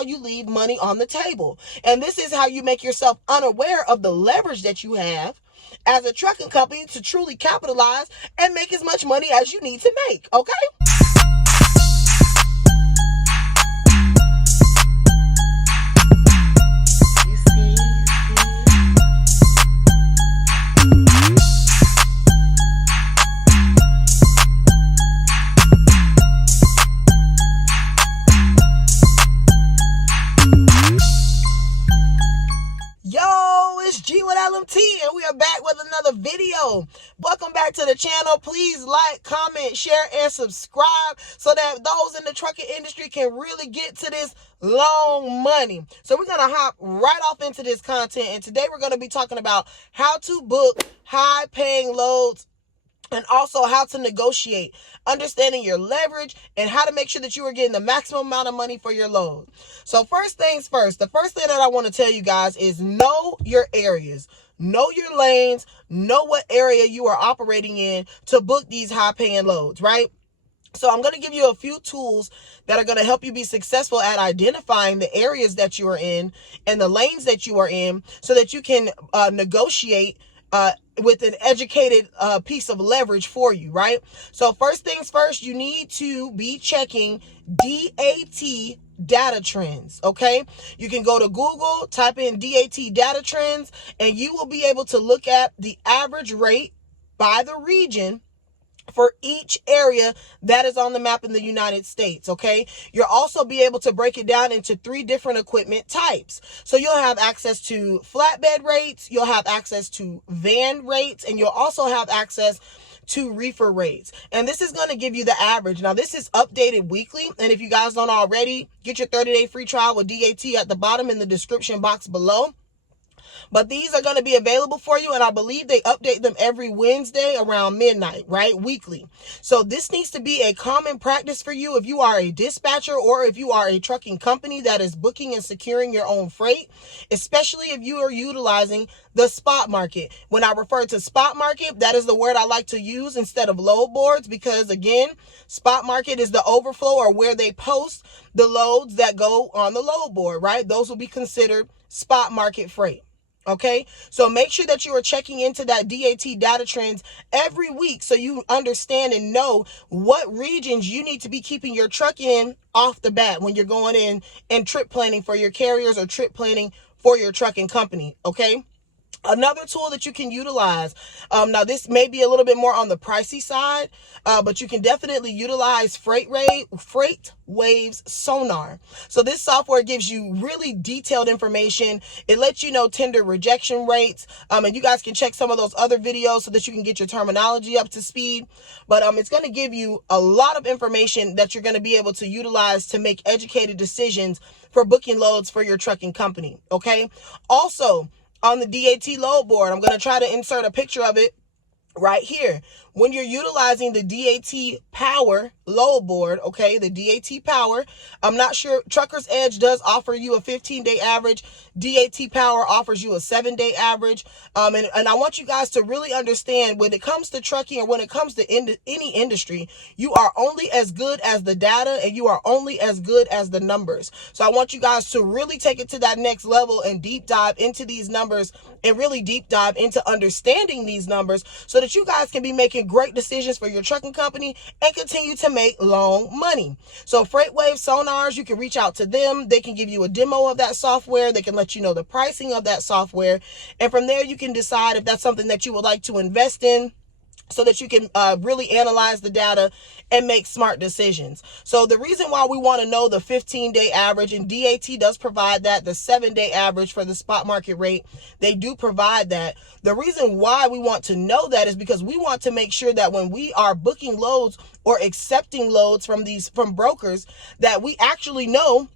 how you leave money on the table. And this is how you make yourself unaware of the leverage that you have as a trucking company to truly capitalize and make as much money as you need to make, okay? LMT, and we are back with another video. Welcome back to the channel. Please like, comment, share, and subscribe so that those in the trucking industry can really get to this long money. So we're going to hop right off into this content, and today we're going to be talking about how to book high paying loads and also how to negotiate, understanding your leverage, and how to make sure that you are getting the maximum amount of money for your load. So first things first, the first thing that I want to tell you guys is know your areas. Know your lanes, know what area you are operating in to book these high paying loads, right? So I'm going to give you a few tools that are going to help you be successful at identifying the areas that you are in and the lanes that you are in so that you can negotiate with an educated piece of leverage for you, right? So first things first, you need to be checking DAT data trends, okay? You can go to Google, type in DAT data trends, and you will be able to look at the average rate by the region for each area that is on the map in the United States, okay? You'll also be able to break it down into 3 different equipment types. So you'll have access to flatbed rates, you'll have access to van rates, and you'll also have access to reefer rates. And this is going to give you the average. Now, this is updated weekly, and if you guys don't already, get your 30-day free trial with DAT at the bottom in the description box below. But these are going to be available for you, and I believe they update them every Wednesday around midnight, right? Weekly. So this needs to be a common practice for you if you are a dispatcher or if you are a trucking company that is booking and securing your own freight, especially if you are utilizing the spot market. When I refer to spot market, that is the word I like to use instead of load boards because, again, spot market is the overflow or where they post the loads that go on the load board, right? Those will be considered spot market freight. Okay, so make sure that you are checking into that DAT data trends every week so you understand and know what regions you need to be keeping your truck in off the bat when you're going in and trip planning for your carriers or trip planning for your trucking company. Okay. Another tool that you can utilize, now this may be a little bit more on the pricey side, but you can definitely utilize FreightWaves Sonar. So this software gives you really detailed information. It lets you know tender rejection rates, and you guys can check some of those other videos so that you can get your terminology up to speed. But it's going to give you a lot of information that you're going to be able to utilize to make educated decisions for booking loads for your trucking company. Okay. Also, on the DAT load board, I'm going to try to insert a picture of it right here. When you're utilizing the DAT Power load board, okay, the DAT Power, I'm not sure, Trucker's Edge does offer you a 15-day average. DAT Power offers you a 7-day average. And I want you guys to really understand when it comes to trucking or when it comes to any industry, you are only as good as the data and you are only as good as the numbers. So I want you guys to really take it to that next level and deep dive into these numbers and really deep dive into understanding these numbers so that you guys can be making great decisions for your trucking company and continue to make long money. So FreightWaves Sonars, you can reach out to them. They can give you a demo of that software. They can let you know the pricing of that software. And from there, you can decide if that's something that you would like to invest in, so that you can really analyze the data and make smart decisions. So the reason why we want to know the 15-day average, and DAT does provide that, the 7-day average for the spot market rate, they do provide that. The reason why we want to know that is because we want to make sure that when we are booking loads or accepting loads from brokers, that we actually know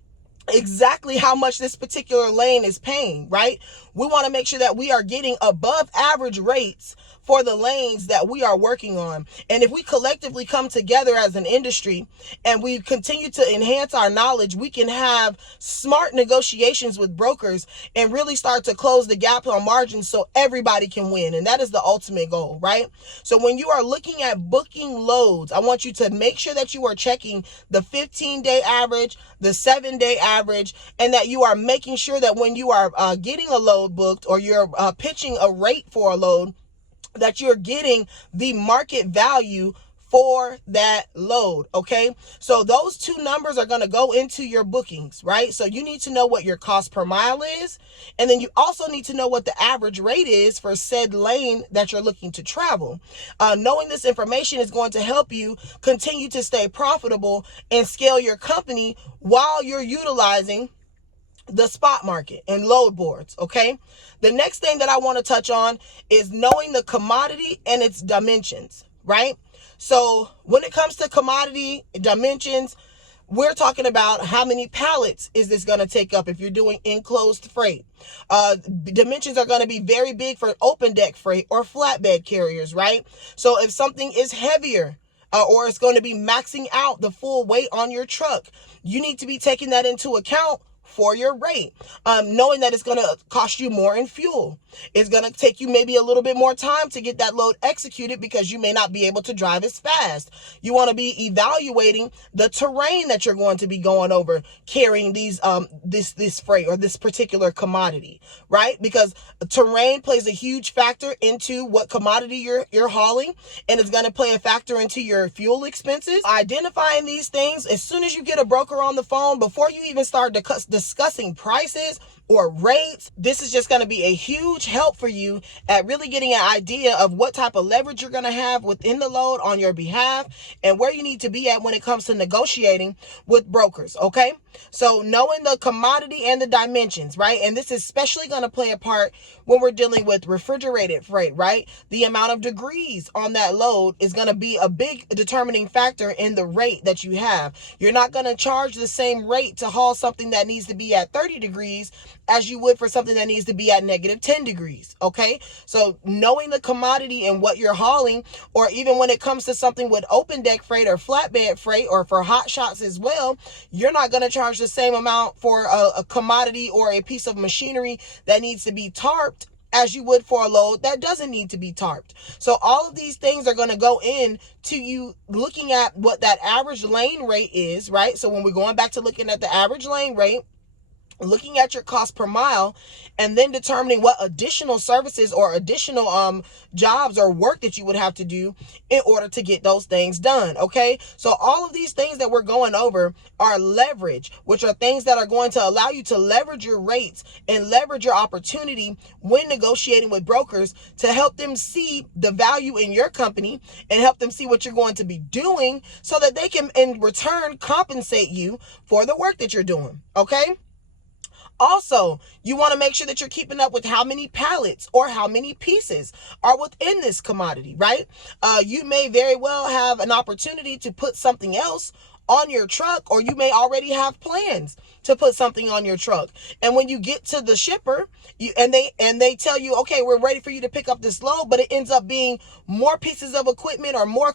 exactly how much this particular lane is paying, right? We want to make sure that we are getting above average rates for the lanes that we are working on. And if we collectively come together as an industry and we continue to enhance our knowledge, we can have smart negotiations with brokers and really start to close the gap on margins so everybody can win. And that is the ultimate goal, right? So when you are looking at booking loads, I want you to make sure that you are checking the 15-day average, the 7-day average, and that you are making sure that when you are getting a load booked or you're pitching a rate for a load, that you're getting the market value for that load, okay? So those two numbers are going to go into your bookings, right? So you need to know what your cost per mile is, and then you also need to know what the average rate is for said lane that you're looking to travel. Knowing this information is going to help you continue to stay profitable and scale your company while you're utilizing the spot market and load boards, okay? The next thing that I want to touch on is knowing the commodity and its dimensions, right? So when it comes to commodity dimensions, we're talking about how many pallets is this going to take up if you're doing enclosed freight. Dimensions are going to be very big for open deck freight or flatbed carriers, right? So if something is heavier, or it's going to be maxing out the full weight on your truck, you need to be taking that into account for your rate, knowing that it's going to cost you more in fuel. It's going to take you maybe a little bit more time to get that load executed because you may not be able to drive as fast. You want to be evaluating the terrain that you're going to be going over carrying these this freight or this particular commodity, right? Because terrain plays a huge factor into what commodity you're hauling, and it's going to play a factor into your fuel expenses. Identifying these things as soon as you get a broker on the phone, before you even start discussing prices or rates, this is just going to be a huge help for you at really getting an idea of what type of leverage you're going to have within the load on your behalf and where you need to be at when it comes to negotiating with brokers, okay? So knowing the commodity and the dimensions, right? And this is especially going to play a part when we're dealing with refrigerated freight, right? The amount of degrees on that load is going to be a big determining factor in the rate that you have. You're not going to charge the same rate to haul something that needs to be at 30 degrees as you would for something that needs to be at negative 10 degrees, okay? So knowing the commodity and what you're hauling, or even when it comes to something with open deck freight or flatbed freight or for hot shots as well, you're not going to charge the same amount for a commodity or a piece of machinery that needs to be tarped as you would for a load that doesn't need to be tarped. So all of these things are going to go in to you looking at what that average lane rate is, right? So when we're going back to looking at the average lane rate, looking at your cost per mile, and then determining what additional services or additional jobs or work that you would have to do in order to get those things done, okay? So all of these things that we're going over are leverage, which are things that are going to allow you to leverage your rates and leverage your opportunity when negotiating with brokers to help them see the value in your company and help them see what you're going to be doing so that they can in return compensate you for the work that you're doing, okay? Also, you want to make sure that you're keeping up with how many pallets or how many pieces are within this commodity, right? You may very well have an opportunity to put something else on your truck, or you may already have plans to put something on your truck. And when you get to the shipper, they tell you, okay, we're ready for you to pick up this load, but it ends up being more pieces of equipment or more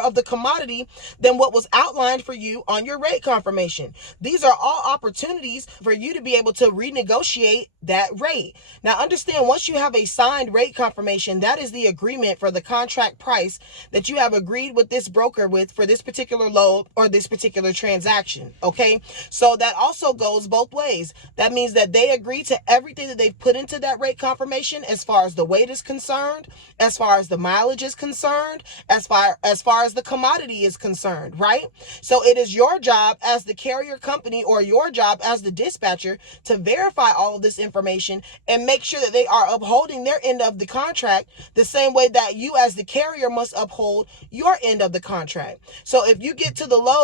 of the commodity than what was outlined for you on your rate confirmation. These are all opportunities for you to be able to renegotiate that rate. Now, understand, once you have a signed rate confirmation, that is the agreement for the contract price that you have agreed with this broker with for this particular load or this particular transaction, okay? So that also goes both ways. That means that they agree to everything that they've put into that rate confirmation as far as the weight is concerned, as far as the mileage is concerned, as far as the commodity is concerned, right? So it is your job as the carrier company or your job as the dispatcher to verify all of this information and make sure that they are upholding their end of the contract the same way that you as the carrier must uphold your end of the contract. So if you get to the load,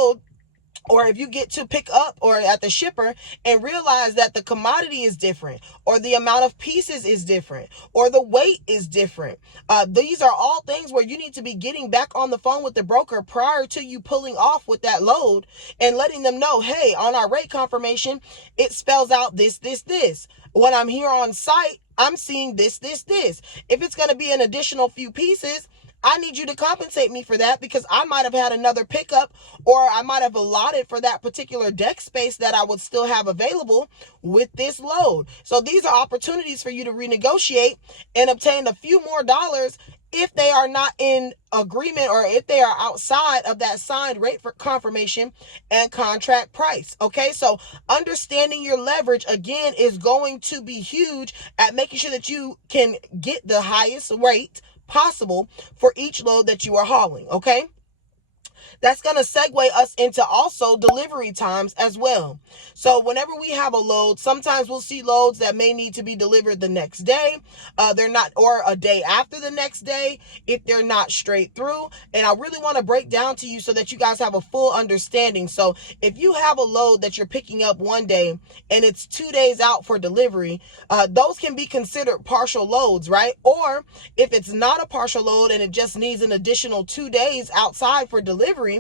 or if you get to pick up or at the shipper and realize that the commodity is different, or the amount of pieces is different, or the weight is different, these are all things where you need to be getting back on the phone with the broker prior to you pulling off with that load and letting them know, hey, on our rate confirmation, it spells out this. When I'm here on site, I'm seeing this. If it's going to be an additional few pieces, I need you to compensate me for that, because I might have had another pickup, or I might have allotted for that particular deck space that I would still have available with this load. So these are opportunities for you to renegotiate and obtain a few more dollars if they are not in agreement, or if they are outside of that signed rate for confirmation and contract price. Okay, so understanding your leverage, again, is going to be huge at making sure that you can get the highest rate possible for each load that you are hauling. Okay, that's going to segue us into also delivery times as well. So whenever we have a load, sometimes we'll see loads that may need to be delivered the next day. They're not, or a day after the next day, if they're not straight through. And I really want to break down to you so that you guys have a full understanding. So if you have a load that you're picking up one day and it's 2 days out for delivery, those can be considered partial loads, right? Or if it's not a partial load and it just needs an additional 2 days outside for delivery,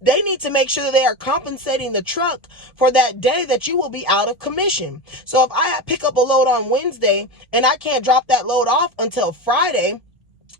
they need to make sure that they are compensating the truck for that day that you will be out of commission. So if I pick up a load on Wednesday and I can't drop that load off until Friday,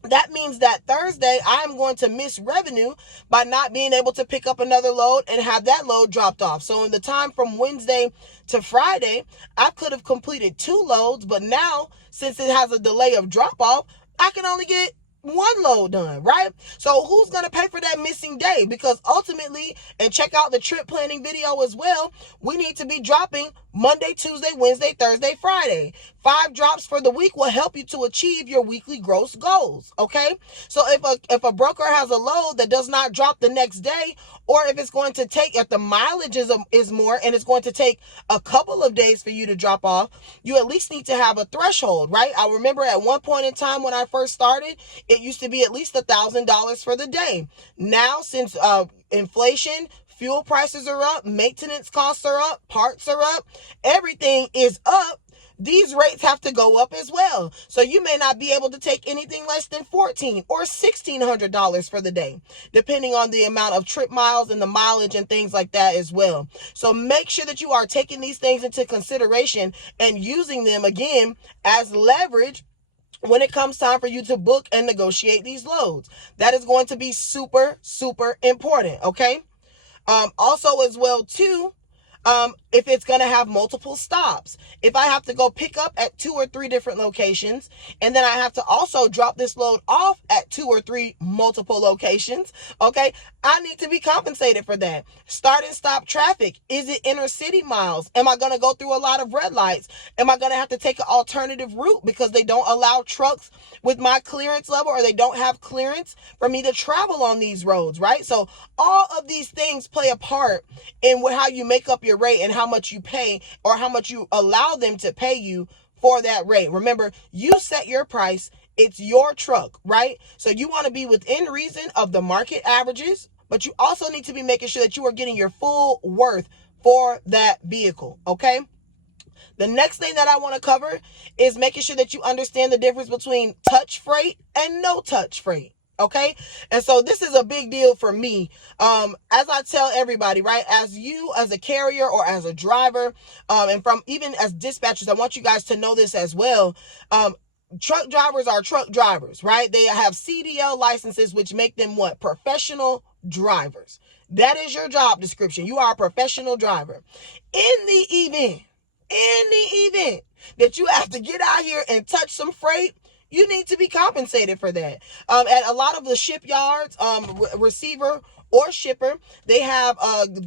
that means that Thursday I'm going to miss revenue by not being able to pick up another load and have that load dropped off. So in the time from Wednesday to Friday, I could have completed 2 loads, but now, since it has a delay of drop off, I can only get 1 load done, right? So who's going to pay for that missing day? Because ultimately, and check out the trip planning video as well, we need to be dropping Monday, Tuesday, Wednesday, Thursday, Friday. 5 drops for the week will help you to achieve your weekly gross goals, okay? So if a broker has a load that does not drop the next day, or if it's going to take, if the mileage is more and it's going to take a couple of days for you to drop off, you at least need to have a threshold, right? I remember at one point in time when I first started, it used to be at least $1,000 for the day. Now, since inflation, fuel prices are up, maintenance costs are up, parts are up, everything is up, these rates have to go up as well. So you may not be able to take anything less than $1,400 or $1,600 for the day, depending on the amount of trip miles and the mileage and things like that as well. So make sure that you are taking these things into consideration and using them, again, as leverage when it comes time for you to book and negotiate these loads. That is going to be super, super important, okay? Also as well too, if it's going to have multiple stops, if I have to go pick up at 2 or 3 different locations, and then I have to also drop this load off at 2 or 3 multiple locations, okay, I need to be compensated for that. Start and stop traffic. Is it inner city miles? Am I going to go through a lot of red lights? Am I going to have to take an alternative route because they don't allow trucks with my clearance level, or they don't have clearance for me to travel on these roads, right? So all of these things play a part in how you make up your rate and how much you pay, or how much you allow them to pay you for that rate. Remember, you set your price. It's your truck, right? So you want to be within reason of the market averages, but you also need to be making sure that you are getting your full worth for that vehicle, okay? The next thing that I want to cover is making sure that you understand the difference between touch freight and no touch freight. Okay. And so this is a big deal for me. As I tell everybody, right, as you, as a carrier or as a driver, and from even as dispatchers, I want you guys to know this as well. Truck drivers are truck drivers, right? They have CDL licenses, which make them what? Professional drivers. That is your job description. You are a professional driver. In the event that you have to get out here and touch some freight, you need to be compensated for that. At a lot of the shipyards, receiver or shipper, they have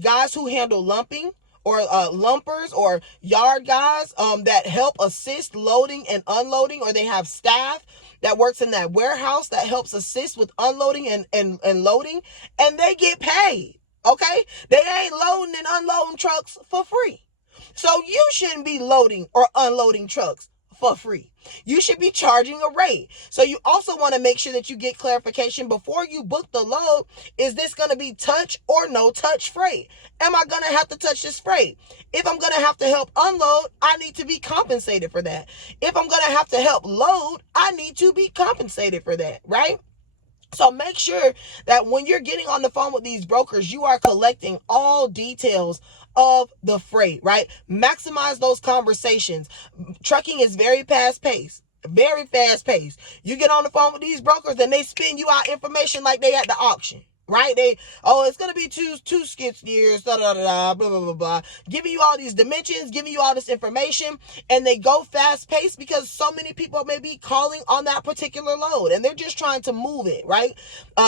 guys who handle lumping, or lumpers, or yard guys that help assist loading and unloading, or they have staff that works in that warehouse that helps assist with unloading and loading, and they get paid, okay? They ain't loading and unloading trucks for free. So you shouldn't be loading or unloading trucks for free. You should be charging a rate. So you also want to make sure that you get clarification before you book the load. Is this going to be touch or no touch freight? Am I going to have to touch this freight? If I'm going to have to help unload, I need to be compensated for that. If I'm going to have to help load, I need to be compensated for that, right? So make sure that when you're getting on the phone with these brokers, you are collecting all details of the freight, right? Maximize those conversations. Trucking is very fast paced. Very fast paced. You get on the phone with these brokers and they spin you out information like they at the auction. Right? It's gonna be two skid steers, da da da, blah blah blah blah, giving you all these dimensions, giving you all this information, and they go fast paced because so many people may be calling on that particular load, and they're just trying to move it, right?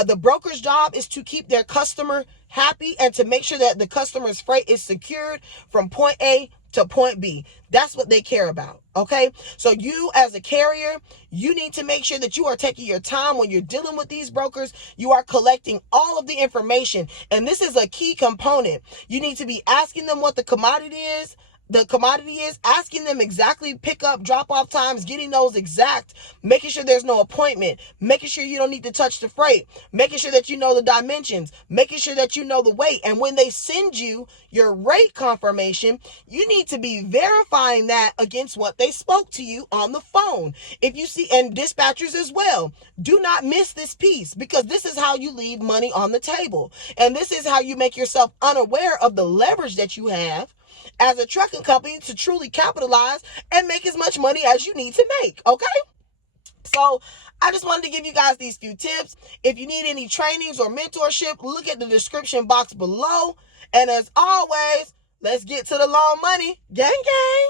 The broker's job is to keep their customer happy and to make sure that the customer's freight is secured from point A to point B. That's what they care about. Okay. So you as a carrier, you need to make sure that you are taking your time when you're dealing with these brokers. You are collecting all of the information. And this is a key component. You need to be asking them what the commodity is. Asking them exactly pick up, drop off times, getting those exact, making sure there's no appointment, making sure you don't need to touch the freight, making sure that you know the dimensions, making sure that you know the weight. And when they send you your rate confirmation, you need to be verifying that against what they spoke to you on the phone. If you see, and dispatchers as well, do not miss this piece, because this is how you leave money on the table. And this is how you make yourself unaware of the leverage that you have as a trucking company to truly capitalize and make as much money as you need to make. Okay. So I just wanted to give you guys these few tips. If you need any trainings or mentorship, look at the description box below. And as always, let's get to the long money. Gang, gang.